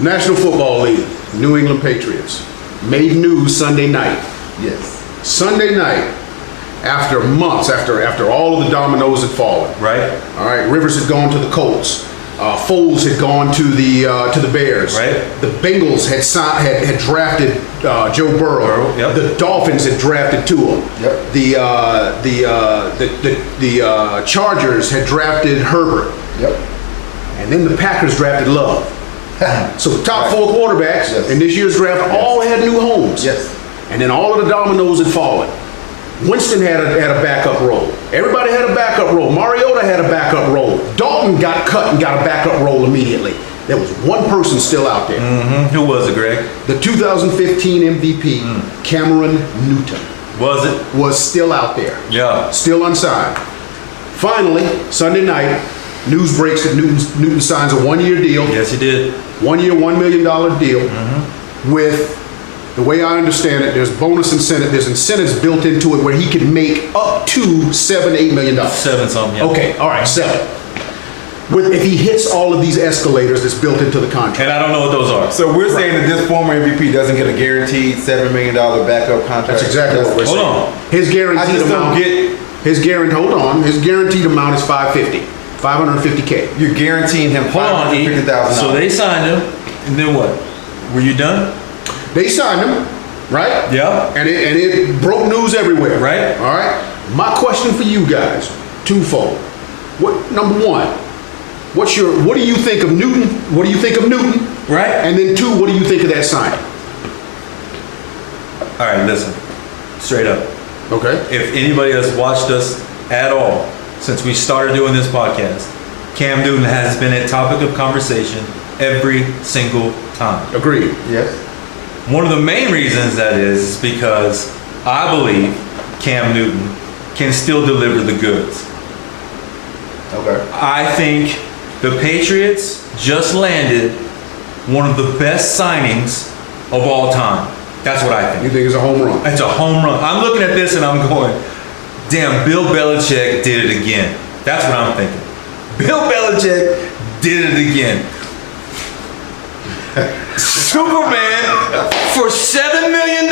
National Football League, New England Patriots, made news Sunday night. Yes. Sunday night, after months, after all of the dominoes had fallen. Right. All right, Rivers had gone to the Colts. Foles had gone to the Bears. Right. The Bengals had drafted Joe Burrow. Yep. The Dolphins had drafted Tua. Yep. The Chargers had drafted Herbert. Yep. And then the Packers drafted Love. So the top four quarterbacks Yes. in this year's draft all had new homes. Yes. And then all of the dominoes had fallen. Winston had a backup role. Everybody had a backup role. Mariota had a backup role. Dalton got cut and got a backup role immediately. There was one person still out there. Mm-hmm. Who was it, Greg? The 2015 MVP, Cameron Newton, Was it? was still out there. Yeah. Still unsigned. Finally, Sunday night, news breaks that Newton signs a one-year deal. Yes, he did. 1 year, $1 million deal with, the way I understand it, there's bonus incentive, there's incentives built into it where he can make up to $7-8 million. 7 something, yeah. Okay, all right, 7. If he hits all of these escalators that's built into the contract. And I don't know what those are. So we're saying that this former MVP doesn't get a guaranteed $7 million backup contract. That's exactly what we're saying. Hold on. His I guaranteed just don't amount. get. His guaranteed amount is $550K. You're guaranteeing him Hold on, E. $550,000. So they signed him, and then what? Were you done? They signed him, right? Yeah. And it broke news everywhere. Right. All right. My question for you guys, twofold. Number one, what do you think of Newton? What do you think of Newton? Right. And then 2, what do you think of that signing? All right, listen. Straight up. Okay. If anybody has watched us at all since we started doing this podcast, Cam Newton has been a topic of conversation every single time. Agreed. Yes. One of the main reasons that is because I believe Cam Newton can still deliver the goods. Okay. I think the Patriots just landed one of the best signings of all time. That's what I think. You think it's a home run? It's a home run. I'm looking at this and I'm going, damn, Bill Belichick did it again. That's what I'm thinking. Bill Belichick did it again. Superman for $7 million?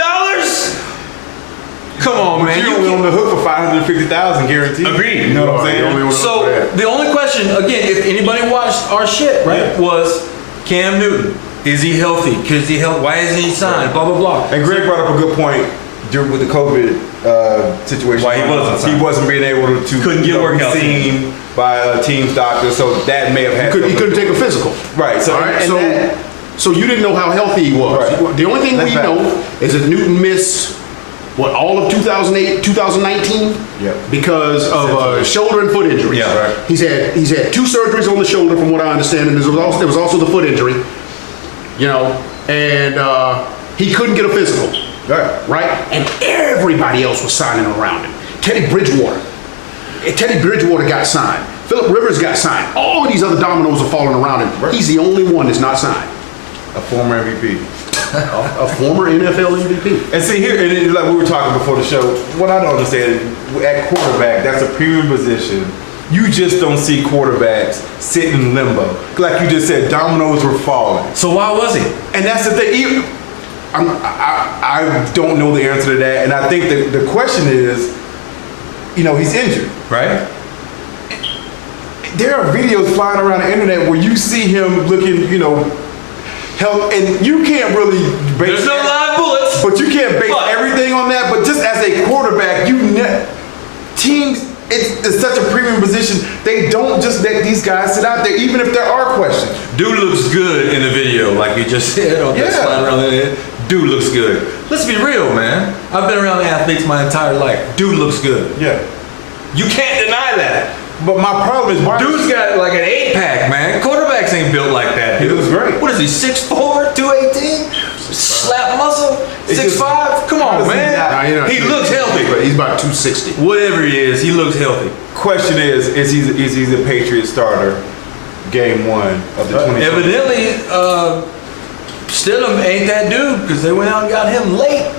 Come on, man. You're only on the hook for $550,000 guaranteed. Agreed. You know what I'm saying? So the only question, again, if anybody watched our shit, right, was Cam Newton. Is he healthy? Why isn't he signed? Blah, blah, blah. And Greg brought up a good point with the COVID situation. Why he wasn't signed. He wasn't being able to Couldn't get work out. seen by a team's doctor, so that may have had. He couldn't take a physical. Right. So All right. and So you didn't know how healthy he was. Right. The only thing That's we fact. know is that Newton missed all of 2008, 2019, Yep. because of shoulder and foot injuries. Yeah. Right. He's had 2 surgeries on the shoulder, from what I understand, and there was also the foot injury. And he couldn't get a physical. Right? And everybody else was signing around him. Teddy Bridgewater got signed. Phillip Rivers got signed. All of these other dominoes are falling around him. Right. He's the only one that's not signed. a former MVP. A former NFL MVP. And see here, like we were talking before the show, what I don't understand, at quarterback, that's a premium position. You just don't see quarterbacks sitting in limbo. Like you just said, dominoes were falling. So why was he? And that's the thing. I don't know the answer to that. And I think the question is, he's injured. Right? There are videos flying around the internet where you see him looking, health, and you can't really base There's no live bullets. But you can't base everything on that. But just as a quarterback, teams, it's such a premium position. They don't just let these guys sit out there, even if there are questions. Dude looks good in the video, like you just said. Sliding around there. Dude looks good. Let's be real, man. I've been around athletes my entire life. Dude looks good. Yeah. You can't deny that. But my problem is, why? Dude's got like an 8-pack, man. Quarterbacks ain't built like that. He looks great. What is he, 6'4", 218? Slap muscle? 6'5"? Come on, man. He looks healthy. He's about 260. Whatever he is, he looks healthy. Question is he the Patriots starter game 1 of the 2020? Evidently, Stidham ain't that dude because they went out and got him late.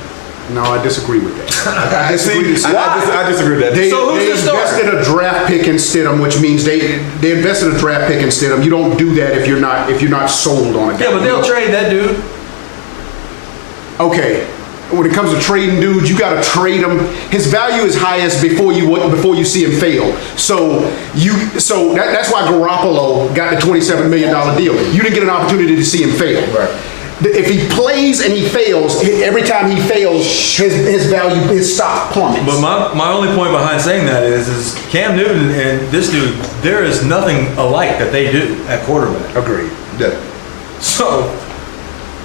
No, I disagree with that. I disagree. I disagree with that. They, So who's they the starter? invested a draft pick in Stidham, which means they invested a draft pick in Stidham. You don't do that if you're not sold on a guy. Yeah, but they'll trade that dude. Okay. When it comes to trading dudes, you got to trade him. His value is highest before you see him fail. So that's why Garoppolo got the $27 million deal. You didn't get an opportunity to see him fail. Right. If he plays and he fails, every time he fails, his value, his stock plummets. But my only point behind saying that is Cam Newton and this dude, there is nothing alike that they do at quarterback. Agreed. Yeah. So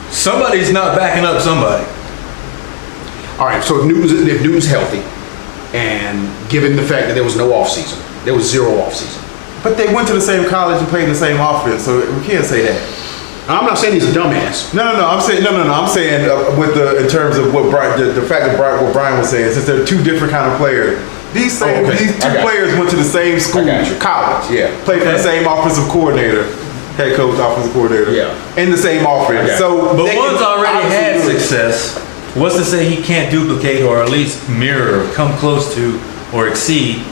somebody's not backing up somebody. All right, so if Newton's healthy, and given the fact that there was no offseason, there was zero offseason. But they went to the same college and played in the same offense, so we can't say that. I'm not saying he's a dumbass. No. I'm saying I'm saying in terms of what Brian, the fact that what Brian was saying, since they're two different kind of players. These two players went to the same school, college. Yeah. Played for the same offensive coordinator, head coach, offensive coordinator. Yeah. In the same offense. So, But one's already had success. What's to say he can't duplicate or at least mirror, come close to, or exceed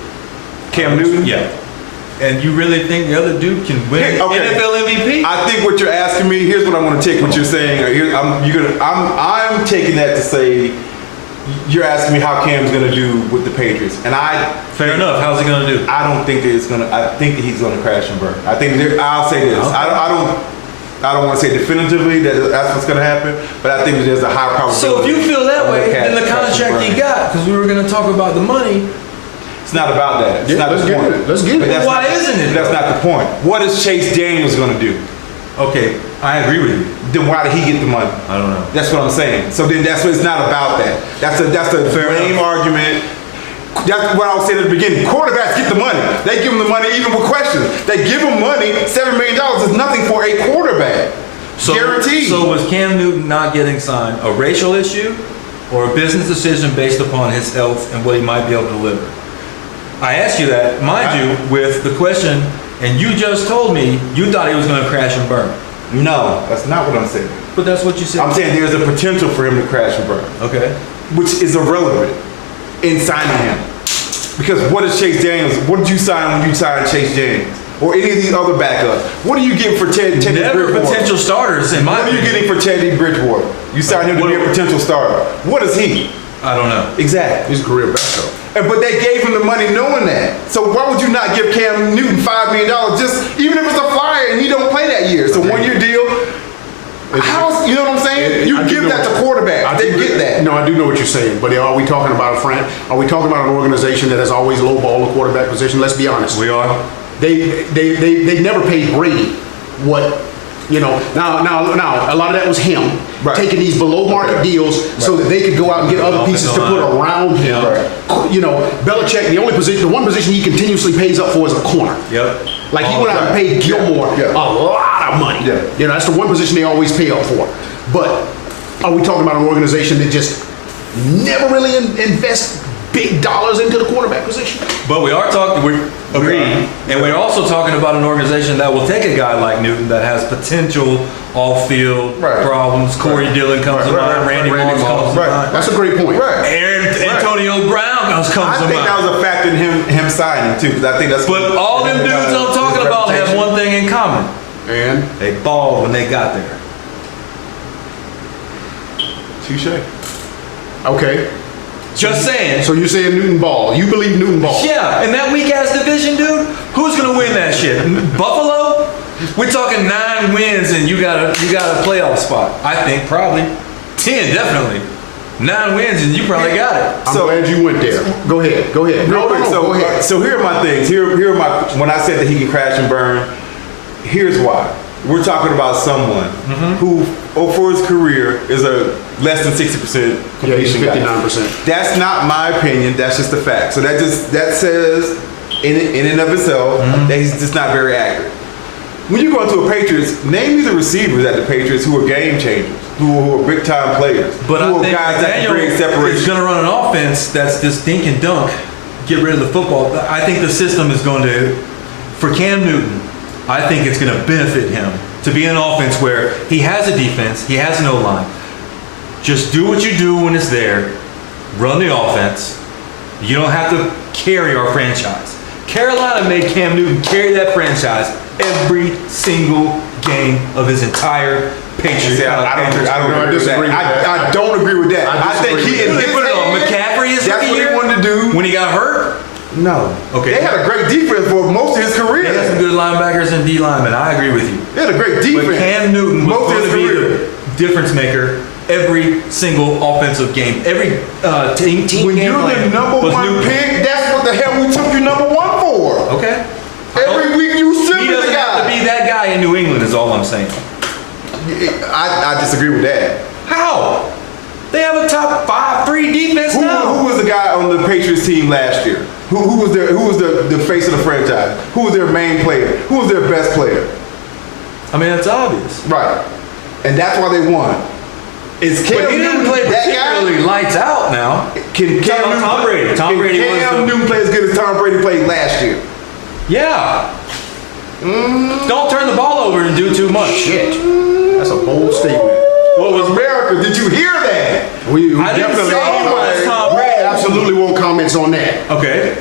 Cam Newton? Yeah. And you really think the other dude can win NFL MVP? I think what you're asking me, here's what I want to take what you're saying. I'm taking that to say you're asking me how Cam's going to do with the Patriots. And Fair enough. How's he going to do? I don't think that it's going to, I think that he's going to crash and burn. I'll say this. Okay. I don't want to say definitively that that's what's going to happen, but I think that there's a high probability. So if you feel that way, then the contract he got, because we were going to talk about the money. It's not about that. It's not let's the get point. it. Let's get it. But Why isn't it? That's not the point. What is Chase Daniels going to do? Okay, I agree with you. Then why did he get the money? I don't know. That's what I'm saying. So then that's what it's not about that. That's a lame argument. That's what I was saying at the beginning. Quarterbacks get the money. They give them the money even with questions. They give them money. $7 million is nothing for a quarterback. Guaranteed. So was Cam Newton not getting signed a racial issue or a business decision based upon his health and what he might be able to deliver? I asked you that, mind you, with the question, and you just told me you thought he was going to crash and burn. No, that's not what I'm saying. But that's what you said. I'm saying there's a potential for him to crash and burn. Okay. Which is irrelevant in signing him. Because what is Chase Daniels? What did you sign when you signed Chase Daniels? Or any of these other backups? What are you getting for Teddy Never Bridgewater? potential starters in my What are you opinion. getting for Teddy Bridgewater? You signed him to be a potential starter. What is he? I don't know. Exactly. He's a career backup. But they gave him the money knowing that. So why would you not give Cam Newton $5 million just even if it's a flyer and he don't play that year? It's a 1 year deal. How's, you know what I'm saying? You give that to quarterbacks. They get that. No, I do know what you're saying, but are we talking about a friend? Are we talking about an organization that has always lowballed the quarterback position? Let's be honest. We are. They never paid Brady what, you know. Now a lot of that was him taking these below market deals so that they could go out and get other pieces to put around him. You know, Belichick, the one position he continuously pays up for is a corner. Yep. Like he went out and paid Gilmore a lot of money. Yeah. You know, that's the one position they always pay up for. But are we talking about an organization that just never really invests big dollars into the quarterback position? But we are talking, we agree, and we're also talking about an organization that will take a guy like Newton that has potential off-field problems. Corey Dillon comes to mind, Randy Moss comes to mind. That's a great point. Antonio Brown comes to mind. I think that was a factor in him signing too, because I think that's. But all them dudes I'm talking about have one thing in common. And they balled when they got there. Touche. Okay. Just saying. So you're saying Newton ball? You believe Newton ball? Yeah, and that weak ass division, dude. Who's gonna win that shit? Buffalo? We're talking 9 wins and you got a playoff spot. I think probably 10, definitely. 9 wins and you probably got it. I'm glad you went there. Go ahead. Go ahead. Real quick, Go ahead. So here are my things. Here are my. When I said that he can crash and burn, here's why. We're talking about someone who, for his career, is a less than 60% completion. Yeah, he's guy. 59%. That's not my opinion. That's just a fact. So that says in and of itself that he's just not very accurate. When you go into a Patriots, name me the receivers at the Patriots who are game changers, who are big time players, But who I are think guys that can create Daniel separation. is going to run an offense that's this dink and dunk, get rid of the football. I think the system is going to, for Cam Newton, I think it's going to benefit him to be an offense where he has a defense, he has no line. Just do what you do when it's there, run the offense. You don't have to carry our franchise. Carolina made Cam Newton carry that franchise every single game of his entire Patriots. I don't agree with that. I think he put it on McCaffrey. That's what he wanted to do when he got hurt. No. Okay. They had a great defense for most of his career. They had some good linebackers and D linemen. I agree with you. They had a great defense. But Cam Newton was going to be the difference maker every single offensive game. Every team when game you're the number one pick, that's what the hell we took you number one for. Okay. Every week you should be the guy. He doesn't have to be that guy in New England is all I'm saying. I disagree with that. How? They have a top 5-3 defense now. Who was the guy on the Patriots team last year? Who was the face of the franchise? Who was their main player? Who was their best player? I mean, it's obvious. Right. And that's why they won. Is Cam But he didn't play particularly lights out now. Can Tom Brady. Tom Brady was Cam Newton play as good as Tom Brady played last year? Yeah. Don't turn the ball over and do too much. Shit. That's a bold statement. What was America? Did you hear that? We I didn't definitely say it was Tom Brady. absolutely won't comment on that. Okay.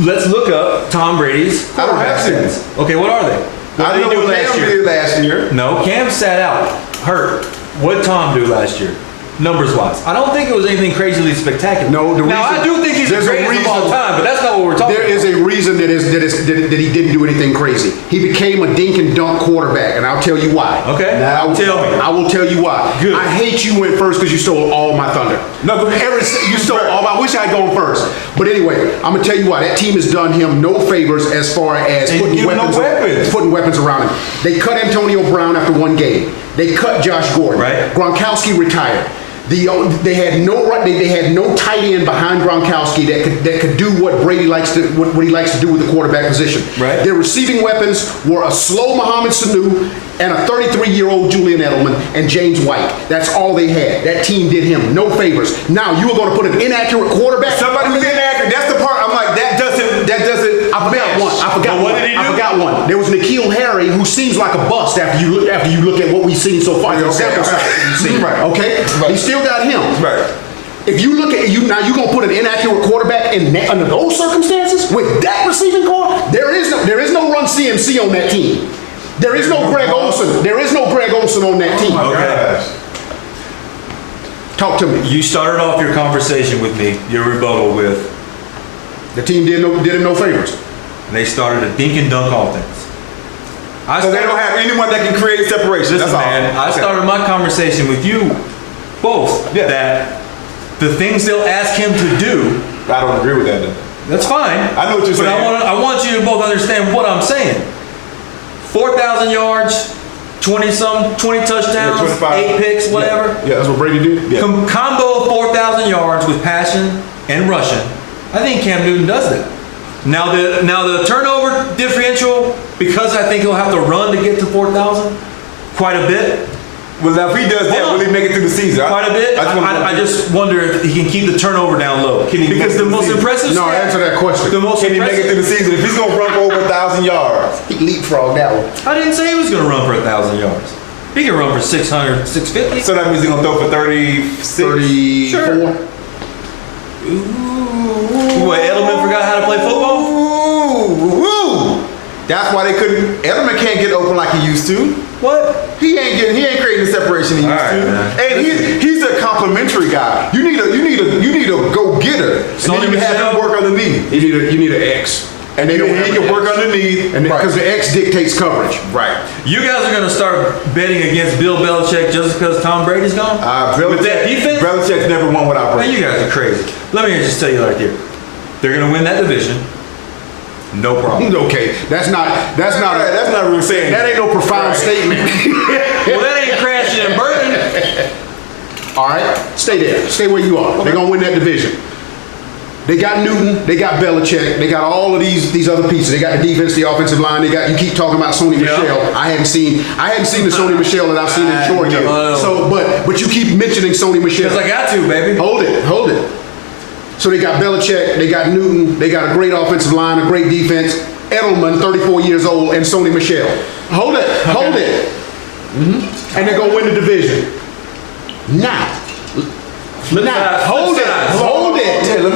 Let's look up Tom Brady's I don't have quarterback to. stats. Okay, what are they? What I did know he do what last Cam year? did last year. No, Cam sat out, hurt. What did Tom do last year? Numbers wise, I don't think it was anything crazily spectacular. No, the now reason, I do think he's the greatest of all time, but that's not what we're talking There about. is a reason that he didn't do anything crazy. He became a dink and dunk quarterback, and I'll tell you why. Okay, now tell me. I will tell you why. Good. I hate you went first because you stole all my thunder. No, You stole all my. I wish I'd gone first. But anyway, I'm gonna tell you why. That team has done him no favors as far as They putting give him no weapons. putting weapons around him. They cut Antonio Brown after one game. They cut Josh Gordon. Right. Gronkowski retired. They had no tight end behind Gronkowski that could do what Brady likes to what he likes to do with the quarterback position. Right. Their receiving weapons were a slow Mohamed Sanu and a 33-year-old Julian Edelman and James White. That's all they had. That team did him no favors. Now you are going to put an inaccurate quarterback. Somebody was inaccurate. That's the part. I'm like, that doesn't. I forgot one. I forgot one. There was N'Keal Harry, who seems like a bust after you look at what we've seen so far. The sample size that you've seen. Right. Okay. Right. He still got him. Right. If you look at now, you're gonna put an inaccurate quarterback under those circumstances with that receiving core. There is no run CMC on that team. There is no Greg Olsen. There is no Greg Olsen on that team. Okay. Talk to me. You started off your conversation with me, your rebuttal with, The team did him no favors. they started a dink and dunk offense. So they don't have anyone that can create separation. Listen, That's all. man, I started my conversation with you both that the things they'll ask him to do. I don't agree with that. Though. That's fine. I know what you're saying. But I want you to both understand what I'm saying. 4,000 yards, 20 touchdowns, 25. 8 picks, whatever. Yeah, That's what Brady did. Yeah. Combo of 4,000 yards with passion and rushing. I think Cam Newton does that. Now the turnover differential, because I think he'll have to run to get to 4,000 quite a bit. Well, now if he does that, will he make it through the season? Quite a bit. I just wonder if he can keep the turnover down low. Because the most impressive No, stat, answer that question. the most Can he make it impressive, through the season? If he's going to run for over 1,000 yards. He leapfrogged that one. I didn't say he was going to run for 1,000 yards. He can run for 600, 650. So that means he's going to throw for 36? 34. Sure. What, Edelman forgot how to play football? Ooh. That's why they couldn't. Edelman can't get open like he used to. What? He ain't creating the separation he used right, to. man. And he's a complimentary guy. You need a go getter. And Sony then you have Michel? him work underneath. You need an X. And they don't have He an can work X. underneath. And because the X dictates coverage. Right. You guys are going to start betting against Bill Belichick just because Tom Brady's gone? With that defense? Belichick's never won without Man, Brady. you guys are crazy. Let me just tell you right here. They're going to win that division. No problem. Okay, that's not really saying that ain't no profound statement. Well, that ain't crashing and burning. All right, stay there. Stay where you are. They're gonna win that division. They got Newton. They got Belichick. They got all of these other pieces. They got the defense, the offensive line. You keep talking about Sony Michel. I hadn't seen the Sony Michel that I've seen in Georgia. So, but you keep mentioning Sony Michel. Because I got to, baby. Hold it. So they got Belichick, they got Newton, they got a great offensive line, a great defense. Edelman, 34 years old, and Sony Michel. Hold it. Mm-hmm. And they're going to win the division. Now, hold it.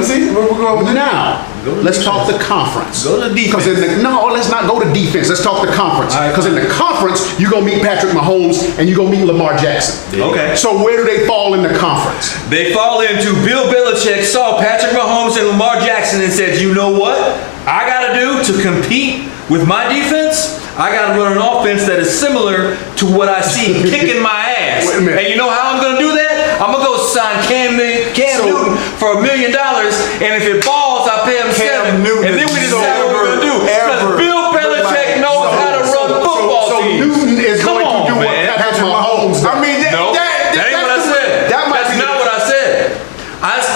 regular season? Where we going with that? Now, Go to let's talk defense. the conference. Go to defense. Let's not go to defense. Let's talk the conference. All right, Because in the conference, you're going to meet Patrick Mahomes and you're going to meet Lamar Jackson. Okay. So where do they fall in the conference? They fall into Bill Belichick saw Patrick Mahomes and Lamar Jackson and said, you know what I got to do to compete with my defense? I got to run an offense that is similar to what I see kicking my ass. Wait a minute. And you know how I'm going to do that? I'm going to go sign Cam Newton for $1 million. And if it balls, I pay him $7 million. And then we decide what we're going to do. Because Bill Belichick knows how to run football teams. Newton is Come going on, to do what man. Patrick Mahomes does. I mean, No, that ain't what I said. That's not what I said.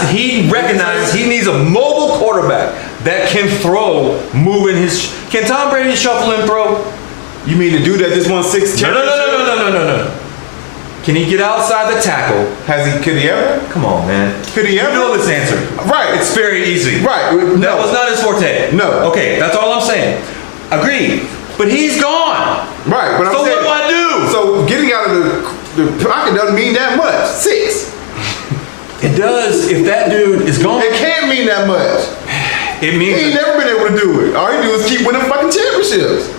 He recognizes he needs a mobile quarterback that can throw, moving his. Can Tom Brady shuffle and throw? You mean to do that? This 1-6 No. Can he get outside the tackle? Could he ever? Come on, man. Could he ever? You know this answer. Right. It's very easy. Right. That No. was not his forte. No. Okay, that's all I'm saying. Agreed. But he's gone. Right. But I'm So saying, what do I do? So getting out of the pocket doesn't mean that much. 6. It does. If that dude is gone, It can't mean that much. it He means ain't never been able to do it. All he do is keep winning fucking championships.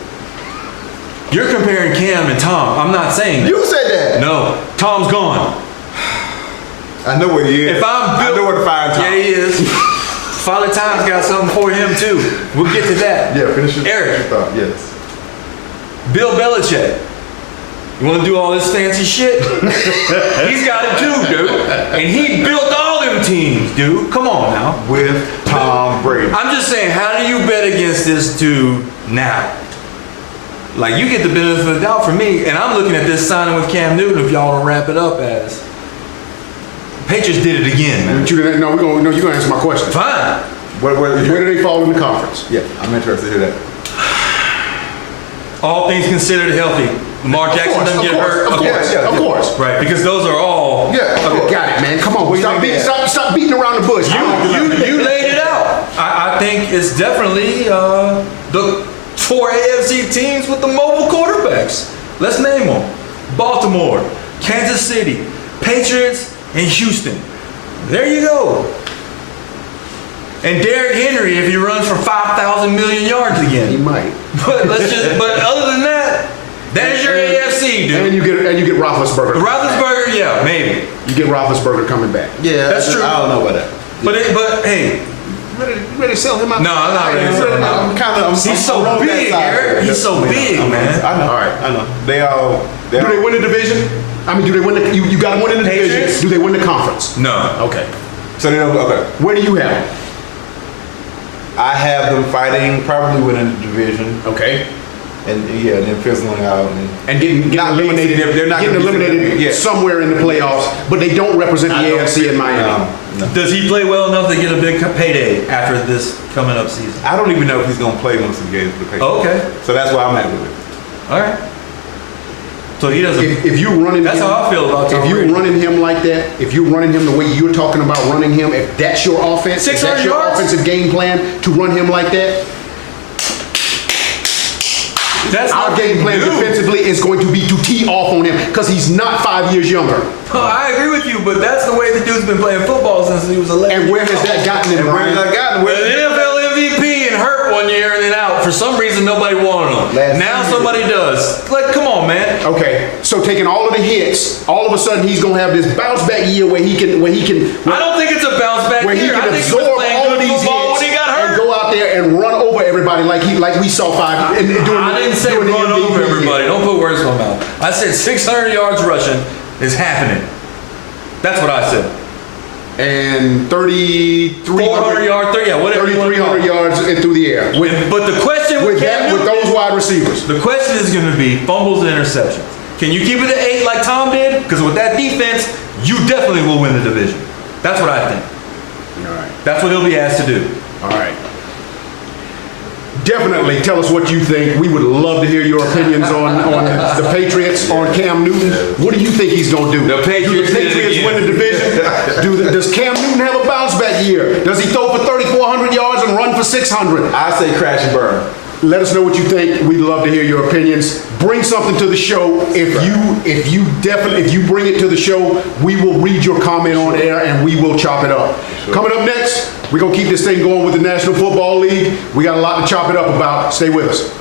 you're comparing Cam and Tom. I'm not saying that. You said that. No, Tom's gone. I know where he is. If I'm I know where to find Tom. Yeah, he is. Father Time's got something for him too. We'll get to that. Yeah, finish your Eric. thought. Yes. Bill Belichick. You want to do all this fancy shit? He's got it too, dude. And he built all them teams, dude. Come on now. With Tom Brady. I'm just saying, how do you bet against this dude now? Like, you get the benefit of the doubt for me, and I'm looking at this signing with Cam Newton, if y'all want to wrap it up as. Patriots did it again, man. You're going to answer my question. Fine. Where Where do they fall in the conference? Yeah, I'm interested to hear that. All things considered healthy. Lamar Jackson doesn't get hurt. Of course. Right, because those are all. Yeah. Okay, got it, man. Come on. Stop beating around the bush. You laid it out. I think it's definitely the 4 AFC teams with the mobile quarterbacks. Let's name them. Baltimore, Kansas City, Patriots, and Houston. There you go. And Derrick Henry, if he runs for 5,000 million yards He again. might. But other than that, there's your AFC, dude. And you get Roethlisberger. Roethlisberger, yeah, maybe. You get Roethlisberger coming back. Yeah, That's true. I don't know about that. But hey, You ready to sell him out? no, I'm not ready to sell him out. He's so on that big, side. Eric. He's so big, man. I know. All right. I know. They Do they win the division? I mean, do they win the? You got to win in the Patriots? division. Do they win the conference? No. Okay. So they don't. Okay. Where do you have them? I have them fighting, probably winning the division, Okay. and then fizzling out. And getting Not being eliminated. significant. They're not getting gonna be eliminated significant. Yeah. somewhere in the playoffs, but they don't represent the AFC in Miami. No. Does he play well enough to get a big payday after this coming up season? I don't even know if he's gonna play most of the games for the Patriots. Oh, okay. So that's why I'm at with it. All right. So he doesn't. If you running That's him, how I feel about Tom if you Brady. running him like that, if you running him the way you're talking about running him, if that's your offense, if 600 that's your yards? offensive game plan to run him like that, That's our not game plan new. defensively is going to be to tee off on him because he's not 5 years younger. Oh, I agree with you, but that's the way the dude's been playing football since he was 11. And where has that gotten him, And where's Brian? that gotten? Well, the NFL MVP and hurt 1 year and then out. For some reason, nobody wanted him. Last Now season. somebody does. Like, come on, man. Okay, so taking all of the hits, all of a sudden he's gonna have this bounce back year where he can I don't think it's a bounce back where he year. can I think he absorb was playing all good of these football hits when he got hurt. and go out there and run over everybody like we saw I didn't say during the run MVP over year. everybody. Don't put words in my mouth. I said 600 yards rushing is happening. That's what I said. And 400 yards, whatever you want to call 3,300 it. yards in through the air. But the question With Cam with Newton those wide receivers. the question is going to be fumbles and interceptions. Can you keep it at 8 like Tom did? Because with that defense, you definitely will win the division. That's what I think. All right. That's what he'll be asked to do. All right. Definitely tell us what you think. We would love to hear your opinions on the Patriots, on Cam Newton. What do you think he's going to do? The Patriots do the did it Patriots again. win the division? Does Cam Newton have a bounce back year? Does he throw for 3,400 yards and run for 600? I say crash and burn. Let us know what you think. We'd love to hear your opinions. Bring something to the show. If you bring it to the show, we will read your comment on air and we will chop it up. Coming up next, we're gonna keep this thing going with the National Football League. We got a lot to chop it up about. Stay with us.